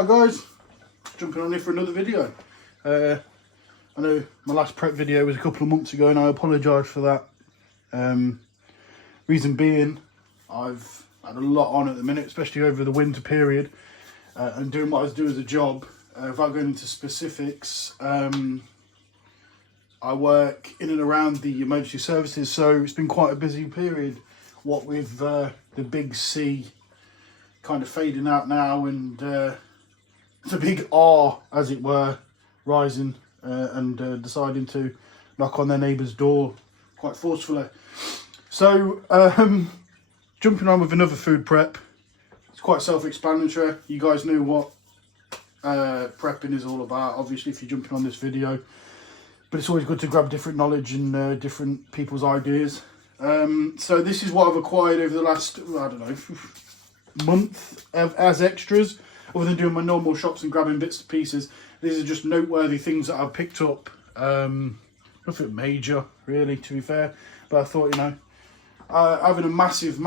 Hi guys, jumping on here for another video. I know my last prep video was a couple of months ago and I apologise for that. Reason being, I've had a lot on at the minute, especially over the winter period, and doing what I do as a job. Without going into specifics, I work in and around the emergency services, so it's been quite a busy period. What with the big C kind of fading out now and the big R, as it were, rising and deciding to knock on their neighbour's door quite forcefully. So jumping on with another food prep. It's quite self-explanatory. You guys know what prepping is all about, obviously, if you're jumping on this video. But it's always good to grab different knowledge and different people's ideas. So this is what I've acquired over the last, I don't know, month as extras, other than doing my normal shops and grabbing bits to pieces. These are just noteworthy things that I've picked up. Nothing major, really, to be fair. But I thought, you know, having a massive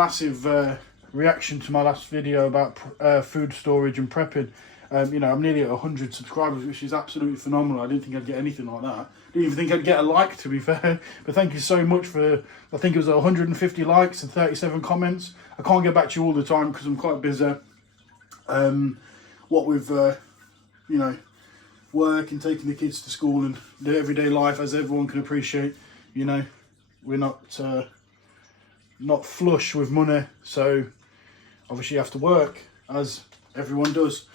reaction to my last video about food storage and prepping. You know, I'm nearly at 100 subscribers, which is absolutely phenomenal. I didn't think I'd get anything like that. Didn't even think I'd get a like, to be fair. But thank you so much for, I think it was 150 likes and 37 comments. I can't get back to you all the time because I'm quite busy. What with, you know, work and taking the kids to school and the everyday life, as everyone can appreciate, you know, we're not flush with money. So obviously you have to work, as everyone does.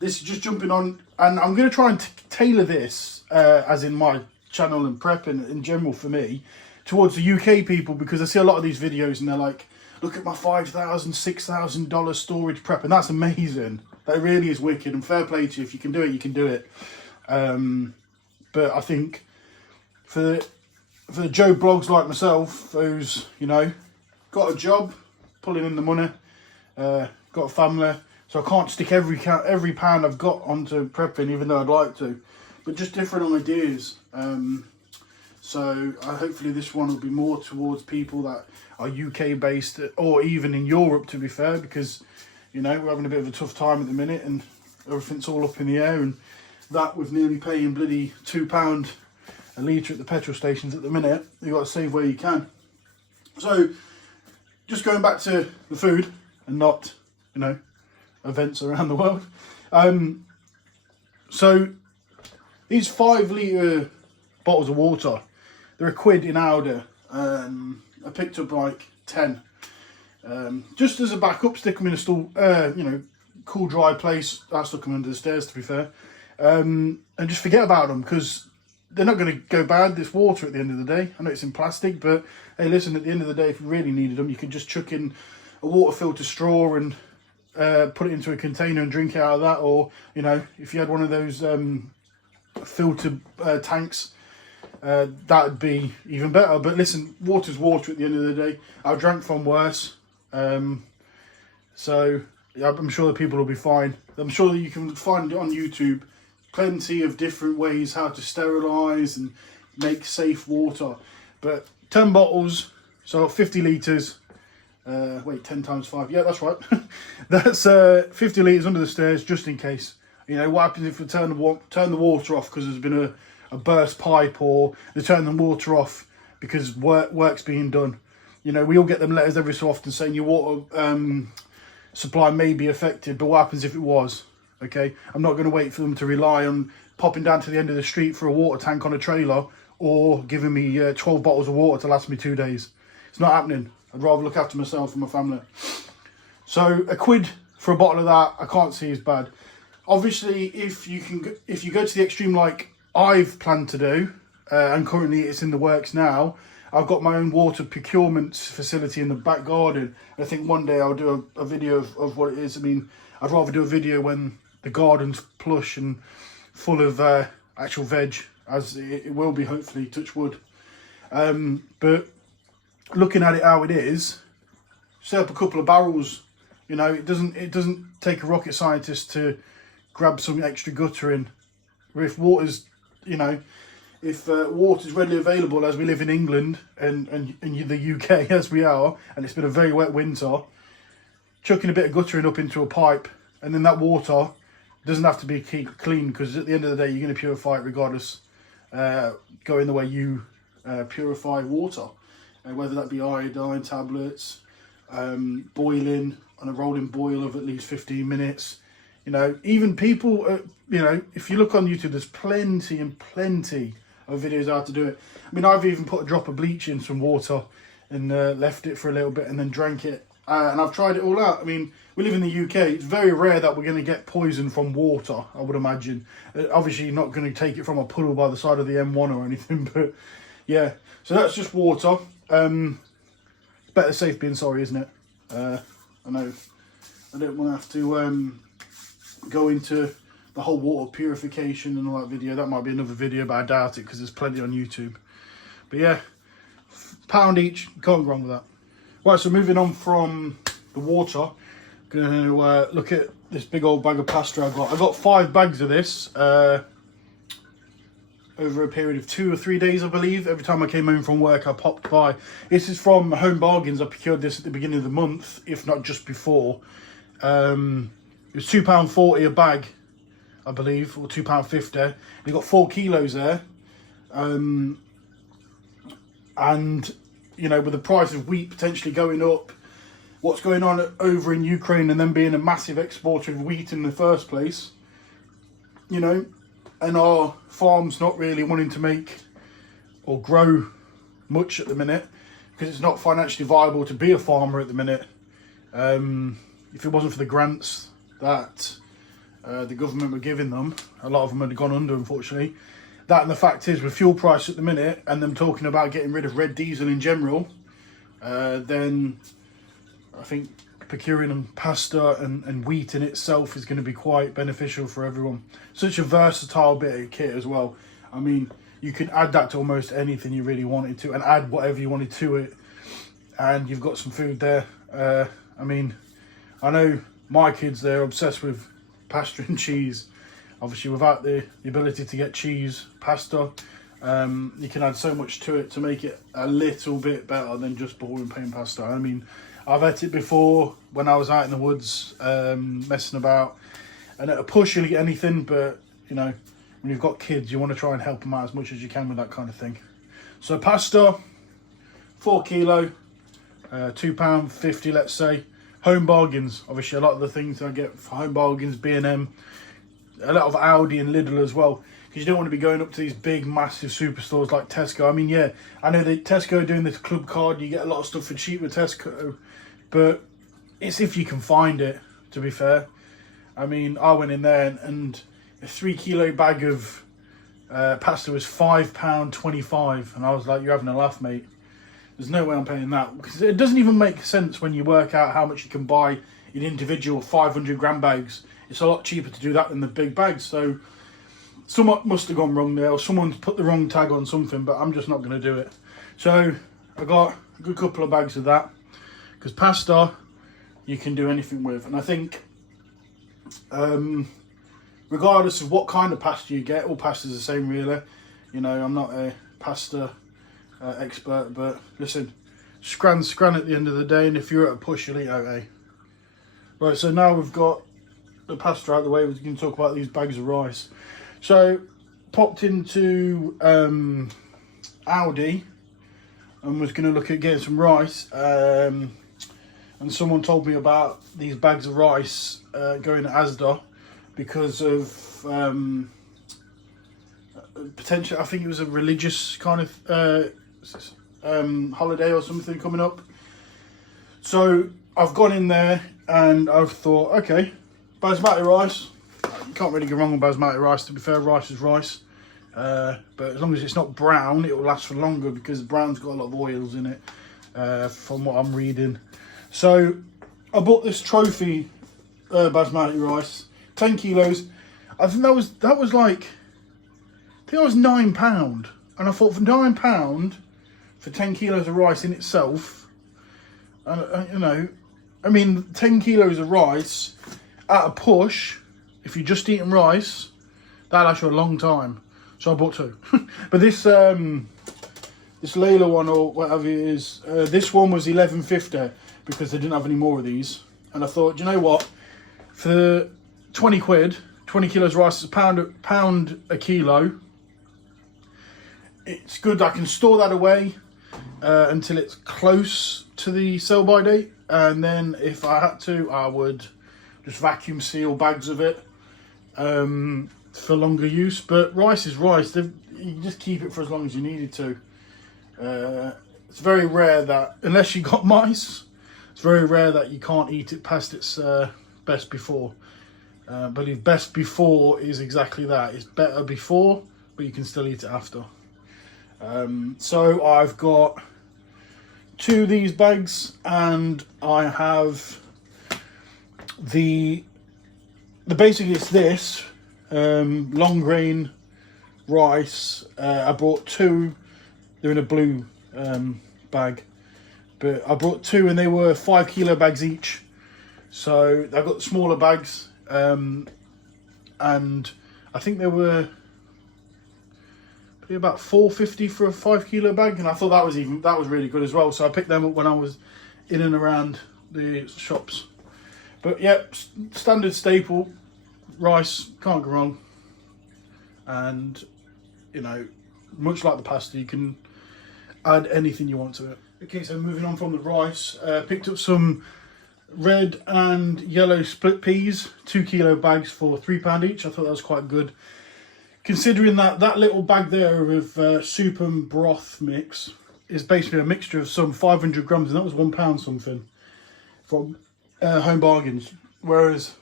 This is just jumping on, and I'm going to try and tailor this, as in my channel and prep and in general for me, towards the UK people, because I see a lot of these videos and they're like, look at my $5,000, $6,000 storage prep, and that's amazing. That really is wicked, and fair play to you. If you can do it, you can do it. But I think for the Joe blogs like myself, who's, you know, got a job, pulling in the money, got a family, so I can't stick every pound I've got onto prepping, even though I'd like to. But just different ideas. So hopefully this one will be more towards people that are UK based, or even in Europe, to be fair, because, you know, we're having a bit of a tough time at the minute and everything's all up in the air, and that with nearly paying bloody £2 a litre at the petrol stations at the minute, you've got to save where you can. So just going back to the food and not, you know, events around the world. So these 5 litre bottles of water, they're £1 in Aldi. I picked up like 10. Just as a backup, stick them in a stool, you know, cool, dry place. I stuck them under the stairs, to be fair. And just forget about them, because they're not going to go bad. This water at the end of the day. I know it's in plastic, but hey, listen, at the end of the day, if you really needed them, you could just chuck in a water filter straw and put it into a container and drink it out of that. Or, you know, if you had one of those filter tanks, that'd be even better. But listen, water's water at the end of the day. I've drank from worse. So yeah, I'm sure the people will be fine. I'm sure that you can find it on YouTube. Plenty of different ways how to sterilise and make safe water. But 10 bottles, so 50 litres. Wait, 10 times 5. Yeah, that's right. That's 50 litres under the stairs, just in case. You know, what happens if we turn the water off because there's been a burst pipe, or they turn the water off because work's being done. You know, we all get them letters every so often saying your water supply may be affected, but what happens if it was? Okay, I'm not going to wait for them to rely on popping down to the end of the street for a water tank on a trailer, or giving me 12 bottles of water to last me 2 days. It's not happening. I'd rather look after myself and my family. So £1 for a bottle of that, I can't see as bad. Obviously, if you go to the extreme like I've planned to do, and currently it's in the works now, I've got my own water procurement facility in the back garden. I think one day I'll do a video of what it is. I mean, I'd rather do a video when the garden's plush and full of actual veg, as it will be, hopefully, touch wood. But looking at it how it is, set up a couple of barrels. You know, it doesn't take a rocket scientist to grab some extra gutter in. If water's, you know, if water's readily available, as we live in England and the UK as we are, and it's been a very wet winter, chucking a bit of guttering up into a pipe, and then that water doesn't have to be clean, because at the end of the day, you're going to purify it regardless, going the way you purify water, whether that be iodine tablets, boiling on a rolling boil of at least 15 minutes. You know, even people, you know, if you look on YouTube, there's plenty and plenty of videos how to do it. I mean, I've even put a drop of bleach in some water and left it for a little bit and then drank it. And I've tried it all out. I mean, we live in the UK. It's very rare that we're going to get poison from water, I would imagine. Obviously, you're not going to take it from a puddle by the side of the M1 or anything. But yeah, so that's just water. Better safe being sorry, isn't it? I know I don't want to have to go into the whole water purification and all that video. That might be another video, but I doubt it because there's plenty on YouTube. But yeah, £1 each, can't go wrong with that. Right, so moving on from the water, going to look at this big old bag of pasta I've got. I've got 5 bags of this over a period of 2 or 3 days, I believe. Every time I came home from work, I popped by. This is from Home Bargains. I procured this at the beginning of the month, if not just before. It was £2.40 a bag, I believe, or £2.50. You got 4 kilos there. And, you know, with the price of wheat potentially going up, what's going on over in Ukraine and then being a massive exporter of wheat in the first place, you know, and our farms not really wanting to make or grow much at the minute because it's not financially viable to be a farmer at the minute. If it wasn't for the grants that the government were giving them, a lot of them had gone under, unfortunately. That and the fact is, with fuel price at the minute and them talking about getting rid of red diesel in general, then I think procuring pasta and wheat in itself is going to be quite beneficial for everyone. Such a versatile bit of kit as well. I mean, you can add that to almost anything you really wanted to and add whatever you wanted to it, and you've got some food there. I mean, I know my kids, they're obsessed with pasta and cheese. Obviously, without the ability to get cheese, pasta, you can add so much to it to make it a little bit better than just boiling plain pasta. I mean, I've had it before when I was out in the woods messing about, and at a push you'll eat anything, but you know, when you've got kids, you want to try and help them out as much as you can with that kind of thing. So pasta, 4 kilo, £2.50, let's say. Home Bargains, obviously a lot of the things I get for Home Bargains, B&M, a lot of Aldi and Lidl as well, because you don't want to be going up to these big massive superstores like Tesco. I mean, yeah, I know that Tesco are doing this club card, you get a lot of stuff for cheap with Tesco, but it's if you can find it, to be fair. I mean, I went in there and a 3 kilo bag of pasta was £5.25, and I was like, you're having a laugh, mate. There's no way I'm paying that, because it doesn't even make sense when you work out how much you can buy in individual 500 gram bags. It's a lot cheaper to do that than the big bags. So someone must have gone wrong there, or someone's put the wrong tag on something, but I'm just not going to do it. So I got a good couple of bags of that, because pasta you can do anything with. And I think regardless of what kind of pasta you get, all pasta's the same really. You know, I'm not a pasta expert, but listen, scran at the end of the day, and if you're at a push, you'll eat out, eh? Right, so now we've got the pasta out of the way, we're going to talk about these bags of rice. So popped into Aldi and was going to look at getting some rice, and someone told me about these bags of rice going to Asda because of potential, I think it was a religious kind of holiday or something coming up. So I've gone in there and I've thought, okay, basmati rice, you can't really go wrong with basmati rice, to be fair. Rice is rice, but as long as it's not brown, it will last for longer, because brown's got a lot of oils in it, from what I'm reading. So I bought this trophy basmati rice, 10 kilos. I think that was like, I think that was £9, and I thought, for £9 for 10 kilos of rice in itself, and you know, I mean, 10 kilos of rice at a push, if you're just eating rice, that'll last you a long time. So I bought 2. But this this Layla one, or whatever it is, this one was £11.50, because they didn't have any more of these. And I thought, you know what, for 20 quid, 20 kilos of rice is pound a kilo. It's good. I can store that away until it's close to the sell-by date, and then if I had to, I would just vacuum seal bags of it for longer use. But rice is rice. You can just keep it for as long as you needed to. It's very rare that, unless you got mice, it's very rare that you can't eat it past its best before. I believe best before is exactly that. It's better before, but you can still eat it after. So I've got 2 of these bags, and I have basically it's this long grain rice. I brought 2. They're in a blue bag, but I brought 2 and they were 5 kilo bags each. So I got the smaller bags, and I think they were about $4.50 for a 5 kilo bag, and I thought that was really good as well. So I picked them up when I was in and around the shops. But yeah, standard staple rice, can't go wrong. And you know, much like the pasta, you can add anything you want to it. Okay, so moving on from the rice, picked up some red and yellow split peas, 2 kilo bags for £3 each. I thought that was quite good, considering that little bag there of soup and broth mix is basically a mixture of some 500 grams, and that was £1 something from Home Bargains. Whereas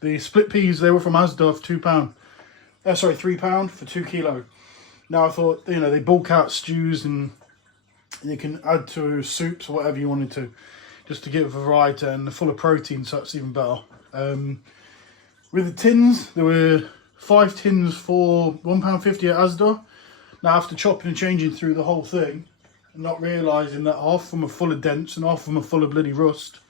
the split peas, they were from Asda for £2. £3 for 2 kilo. Now I thought, you know, they bulk out stews and you can add to soups or whatever you wanted to, just to give a variety, and they're full of protein, so it's even better. With the tins, there were 5 tins for £1.50 at Asda. Now after chopping and changing through the whole thing, and not realising that half of them are full of dents and half of them are full of bloody rust,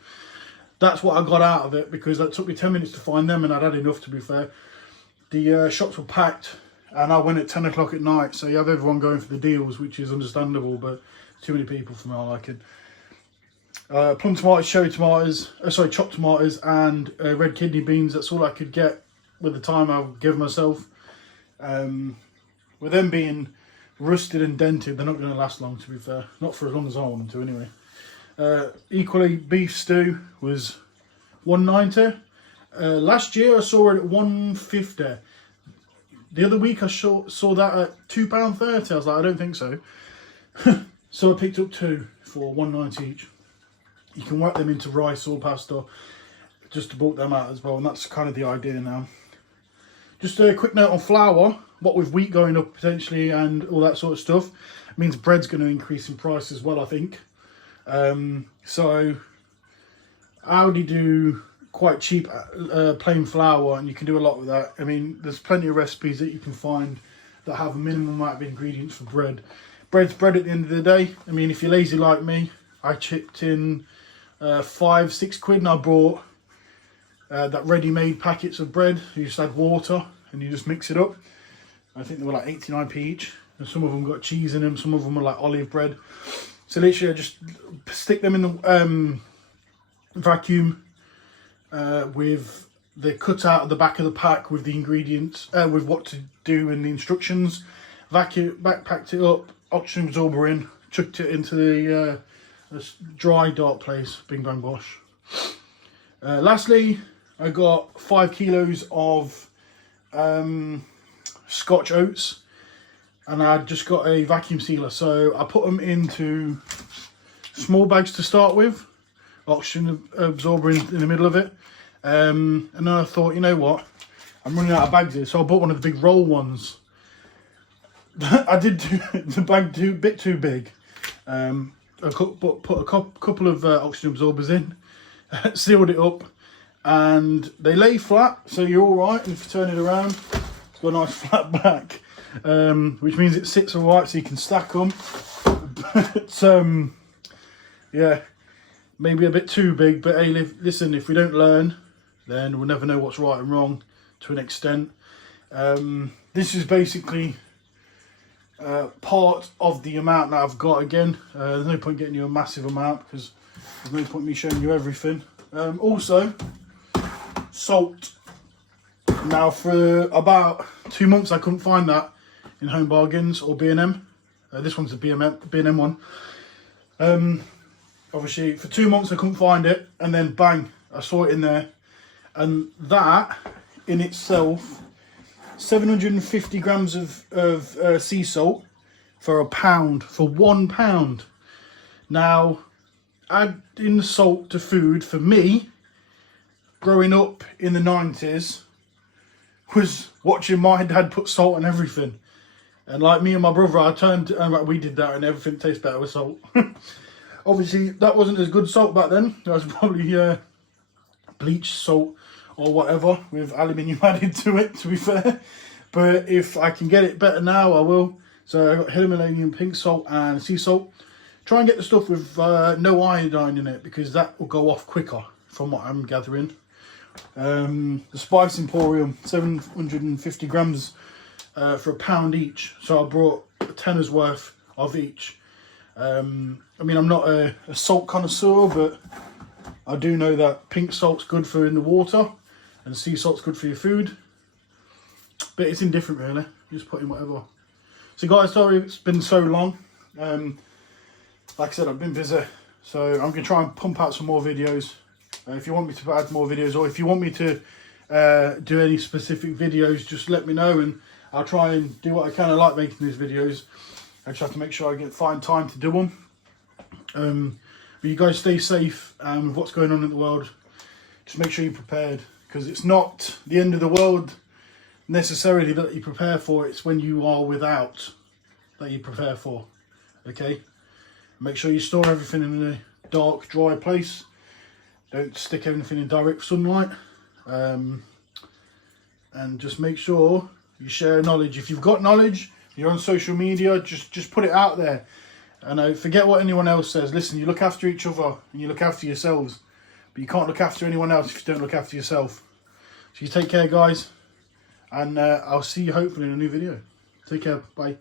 that's what I got out of it, because that took me 10 minutes to find them, and I'd had enough, to be fair. The shops were packed, and I went at 10 o'clock at night, so you have everyone going for the deals, which is understandable, but too many people for my liking. Plum tomatoes, cherry tomatoes, chopped tomatoes, and red kidney beans. That's all I could get with the time I'll give myself. With them being rusted and dented, they're not going to last long, to be fair. Not for as long as I want them to, anyway. Equally, beef stew was $1.90. Last year I saw it at $1.50. The other week I saw that at £2.30. I was like, I don't think so. So I picked up 2 for $1.90 each. You can whack them into rice or pasta just to bulk them out as well, and that's kind of the idea now. Just a quick note on flour. What with wheat going up potentially and all that sort of stuff, it means bread's going to increase in price as well, I think. So Aldi do quite cheap plain flour, and you can do a lot with that. I mean, there's plenty of recipes that you can find that have a minimum amount of ingredients for bread. Bread's bread at the end of the day. I mean, if you're lazy like me, I chipped in 5-6 quid, and I bought that ready-made packets of bread. You just add water and you just mix it up. I think they were like 89p each, and some of them got cheese in them, some of them were like olive bread. So literally I just stick them in the vacuum with the cutout at the back of the pack with the ingredients, with what to do and the instructions. Backpacked it up, oxygen absorber in, chucked it into the dry dark place, bing bang bosh. Lastly, I got 5 kilos of Scotch oats, and I just got a vacuum sealer, so I put them into small bags to start with, oxygen absorber in the middle of it, and then I thought, you know what, I'm running out of bags here, so I bought one of the big roll ones. I did do the bag a bit too big. I put a couple of oxygen absorbers in, sealed it up, and they lay flat, so you're all right. And if you turn it around, it's got a nice flat back, which means it sits all right, so you can stack them. But yeah, maybe a bit too big. But hey, listen, if we don't learn, then we'll never know what's right and wrong to an extent. This is basically part of the amount that I've got. Again, there's no point getting you a massive amount, because there's no point me showing you everything. Also, salt. Now for about 2 months I couldn't find that in Home Bargains or B&M. This one's a B&M one. Obviously for 2 months I couldn't find it, and then bang, I saw it in there. And that in itself, 750 grams of sea salt for £1, for £1. Now, adding salt to food for me, growing up in the 90s, was watching my dad put salt on everything. And like me and my brother, we did that, and everything tastes better with salt. Obviously, that wasn't as good salt back then. That was probably bleached salt or whatever with aluminium added to it, to be fair. But if I can get it better now, I will. So I got Himalayan pink salt and sea salt. Try and get the stuff with no iodine in it, because that will go off quicker from what I'm gathering. The Spice Emporium, 750 grams for £1 each. So I brought a tenner's worth of each. I mean, I'm not a salt connoisseur, but I do know that pink salt's good for in the water and sea salt's good for your food. But it's indifferent really, you just put in whatever. So guys, sorry it's been so long. Like I said, I've been busy, so I'm going to try and pump out some more videos. If you want me to add more videos, or if you want me to do any specific videos, just let me know, and I'll try and do what I can. I like making these videos. I just have to make sure I find time to do them. But you guys stay safe with what's going on in the world. Just make sure you're prepared, because it's not the end of the world necessarily that you prepare for. It's when you are without that you prepare for. Okay, make sure you store everything in a dark, dry place. Don't stick anything in direct sunlight, and just make sure you share knowledge. If you've got knowledge, you're on social media, just put it out there. And forget what anyone else says. Listen, you look after each other and you look after yourselves, but you can't look after anyone else if you don't look after yourself. So you take care, guys, and I'll see you hopefully in a new video. Take care, bye.